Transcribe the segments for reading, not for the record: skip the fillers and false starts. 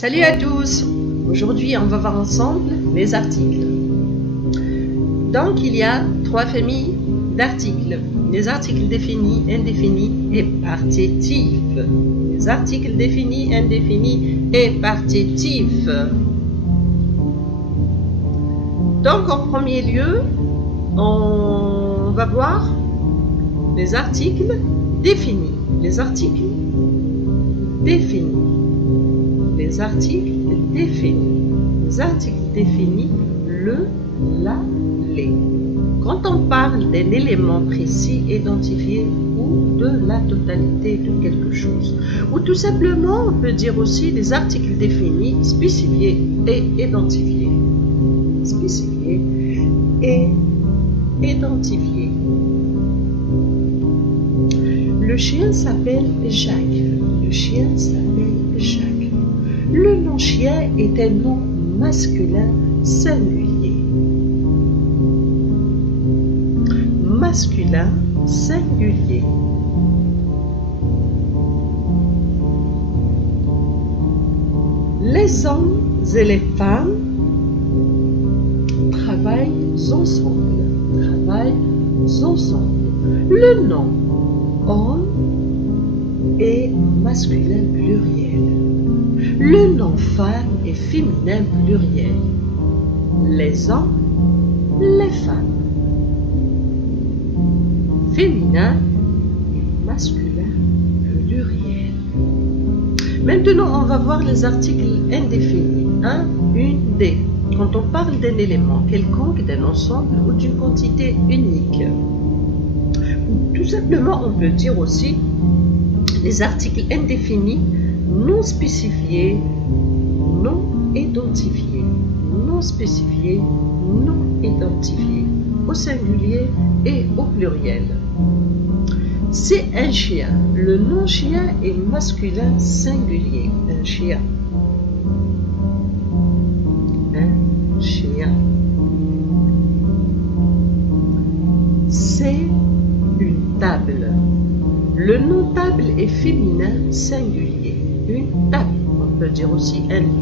Salut à tous! Aujourd'hui, on va voir ensemble les articles. Donc, il y a trois familles d'articles. Les articles définis, indéfinis et partitifs. Les articles définis, indéfinis et partitifs. Donc, en premier lieu, on va voir les articles définis. Les articles définis. Les articles définis. Les articles définis, le, la, les. Quand on parle d'un élément précis identifié ou de la totalité de quelque chose, ou tout simplement, on peut dire aussi des articles définis, spécifiés et identifiés. Spécifiés et identifiés. Le chien s'appelle Jacques. Le chien s'appelle Jacques. Le nom chien est un nom masculin singulier. Masculin singulier. Les hommes et les femmes travaillent ensemble. Travaillent ensemble. Le nom homme est masculin pluriel. Le nom femme est féminin pluriel. Les hommes, les femmes. Féminin et masculin pluriel. Maintenant, on va voir les articles indéfinis. Un, une, des. Quand on parle d'un élément quelconque, d'un ensemble ou d'une quantité unique. Ou tout simplement, on peut dire aussi les articles indéfinis, non spécifiés, non identifiés. Non spécifiés, non identifiés. Au singulier et au pluriel. C'est un chien. Le nom chien est masculin singulier. Un chien. Un chien. C'est une table. Le nom table est féminin singulier. Une table. On peut dire aussi un livre.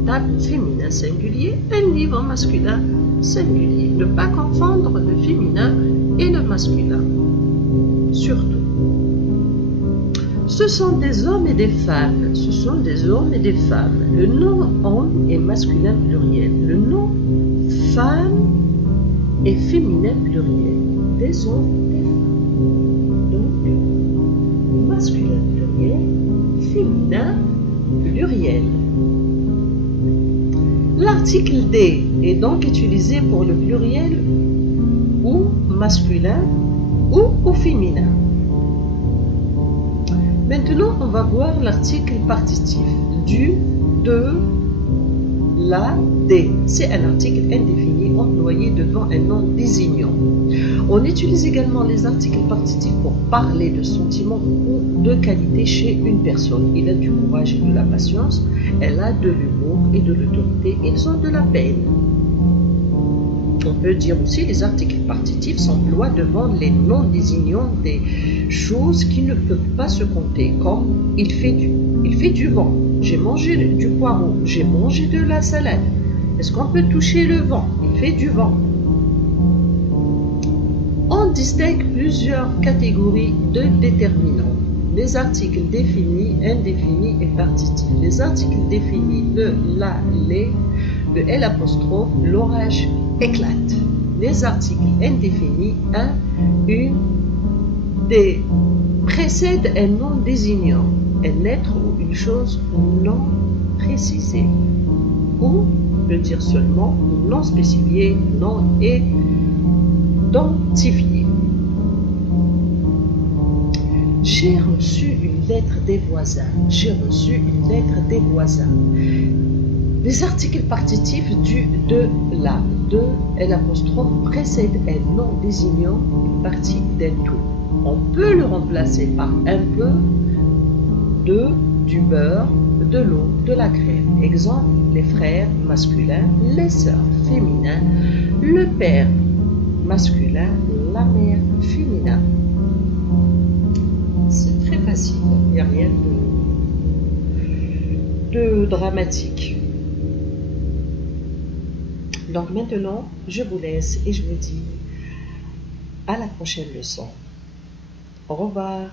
Une table féminin singulier. Un livre masculin singulier. Ne pas confondre le féminin et le masculin. Surtout. Ce sont des hommes et des femmes. Ce sont des hommes et des femmes. Le nom homme est masculin pluriel. Le nom femme est féminin pluriel. Des hommes et des femmes. Donc, masculin pluriel, féminin pluriel. L'article des est donc utilisé pour le pluriel ou masculin ou au féminin. Maintenant, on va voir l'article partitif du, de, la, des. C'est un article indéfini employé devant un nom désignant. On utilise également les articles partitifs pour parler de sentiments ou de qualités chez une personne. Il a du courage et de la patience, elle a de l'humour et de l'autorité, ils ont de la peine. On peut dire aussi les articles partitifs s'emploient devant les noms désignant des choses qui ne peuvent pas se compter, comme il fait du vent, j'ai mangé du poireau, j'ai mangé de la salade. Est-ce qu'on peut toucher le vent? Il fait du vent. On distingue plusieurs catégories de déterminants. Les articles définis, indéfinis et partitifs. Les articles définis, le, la, les, le L', l'orage éclate. Les articles indéfinis, un, une, des, précèdent un nom désignant, un être ou une chose non précisée. Ou, on peut dire seulement, non spécifié, non identifié. J'ai reçu une lettre des voisins. J'ai reçu une lettre des voisins. Les articles partitifs du, de, la, de, L' précèdent un nom désignant une partie d'un tout. On peut le remplacer par un peu de, du beurre, de l'eau, de la crème. Exemple, les frères masculins, les sœurs féminins, le père masculin, la mère féminin. C'est très facile, il n'y a rien le dramatique. Donc maintenant, je vous laisse et je vous dis à la prochaine leçon. Au revoir.